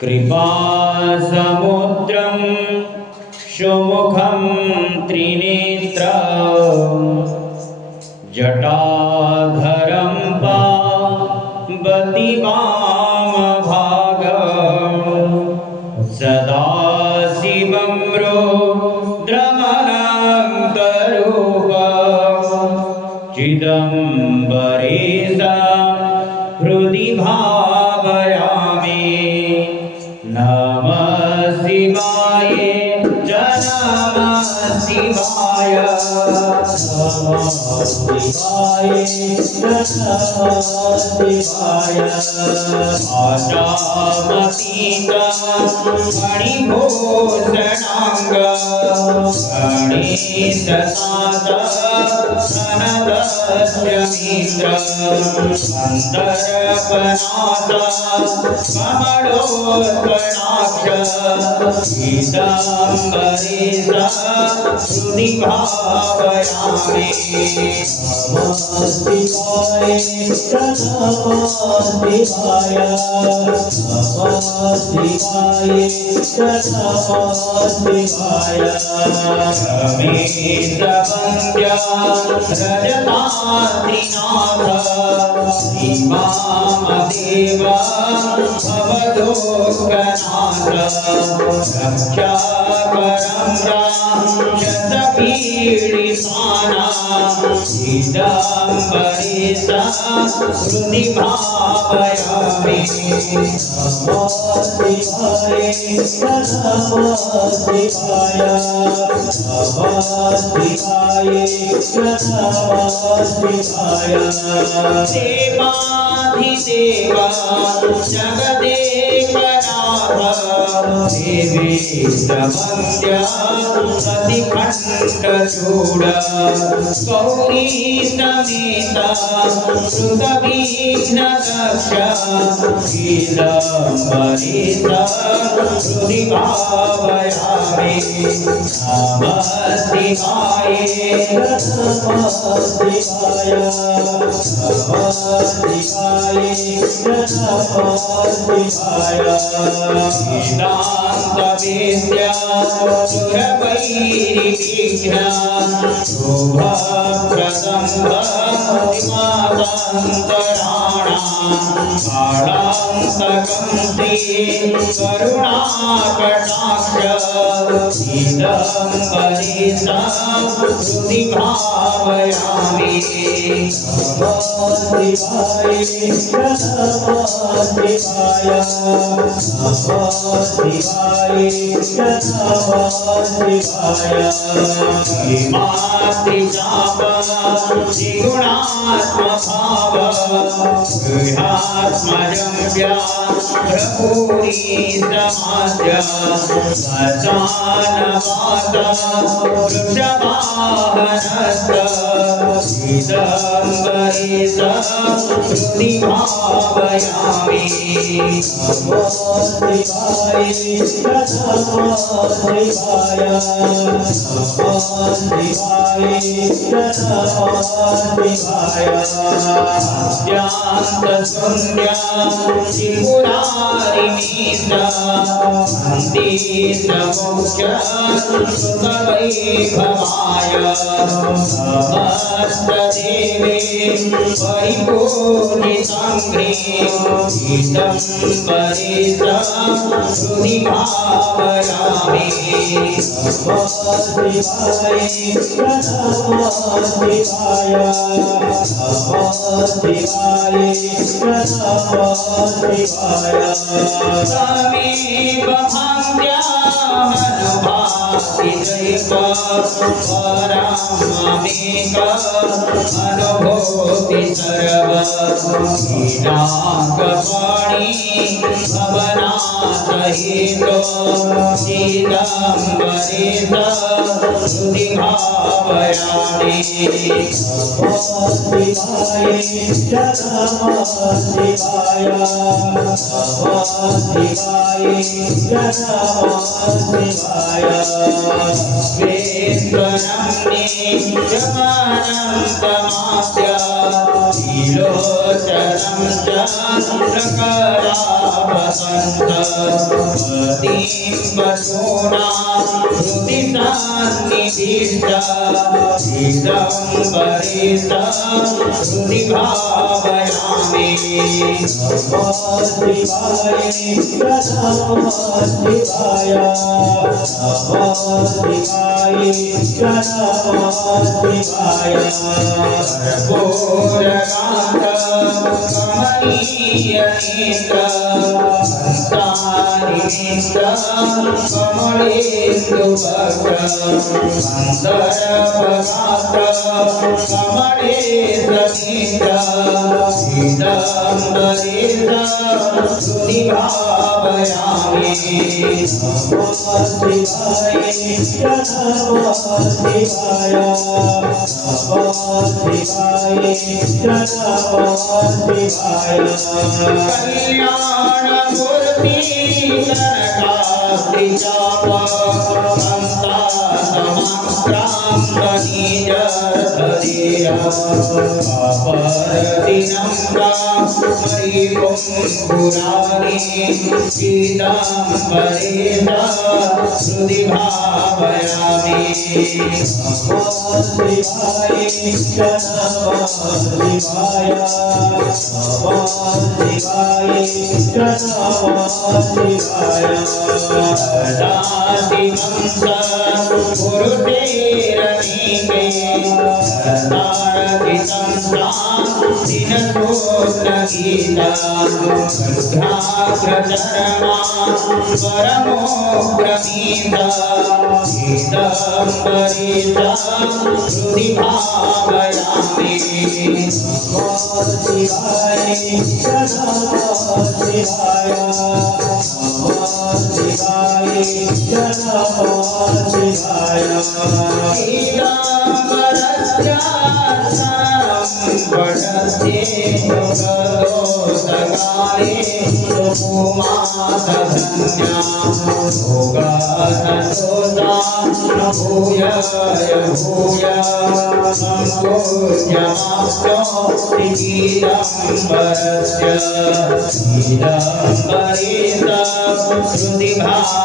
कृपासमुद्रं सुमुखं त्रिनेत्रं जटाधरं पावती वामभागं सदाशिवं रुद्रमनन्तरूपं चिदम्बरेशं हृदि भावयामि। नमः शिवाय जय नमः शिवाय नमः शिवाय जय नमः शिवाय। आचामतीतं मणिभूषणाङ्ग गणेशनाथसनदस्य मित्रं सन्दर्पनाथ कमलोत्पलाक्ष चिदम्बरेश हृदि भावयामि। नमः शिवाय नमः शिवाय नमः शिवाय नमः शिवाय। रमेशवन्द्य रजताद्रिनाथ श्रीवामदेव भवदोग्रनाथ रक्षाकरं राक्षसपीडितानां चिदम्बरेश हृदि भावयामि। नमः शिवाय नमः शिवाय नमः शिवाय नमः शिवाय। देवाधिदेव जगदेकनाथ देवेशवन्द्य सतिखण्डचूड गौरी समेत श्रुतविघ्नदक्ष चिदम्बरेश हृदि भावयामि। नमः शिवाय नमः शिवाय नमः शिवाय नमः शिवाय। वेदान्तवेद्य सुरवैरिविघ्न शुभप्रदं भक्तिमातन्तराणां कालान्तकं ते करुणाकटाक्ष चिदम्बरेश हृदि भावयामि। नमः शिवाय नमः शिवाय नमः शिवाय नमः शिवाय। हिमाद्रिचाप द्विगुणात्मभाव गृहात्मजं व्याघ्रभूरि समाद्य वचानवात वृषवाहनस्त चिदम्बरेश हृदि भावयामि। नमः शिवाय नमः शिवाय नमः शिवाय नमः शिवाय। अद्यान्तशून्य त्रिपुरारिमीश मन्दीन्द्रमुख्य सुतवैभवाय समस्तदेवे परिपूजिताङ्घ्रि चिदम्बरेश हृदि भावयामि। नमः शिवाय नमः शिवाय नमः शिवाय नमः शिवाय। तमेव भाग्यामनुभाति दैव पराममेक अनुभूति सर्व हीनाकपाणि भवनाथ सहित चिदंबरेश हृदि भावयामि शिवाय नमः शिवाय शिवाय वेश्वरन्नित्यमानन्तमास्य लीलोचनं चन्द्रकरावसन्तपतिं पशूनां हृदि सन्निविष्टा चिदंबरेश हृदि भावयामि हृदि भावयामि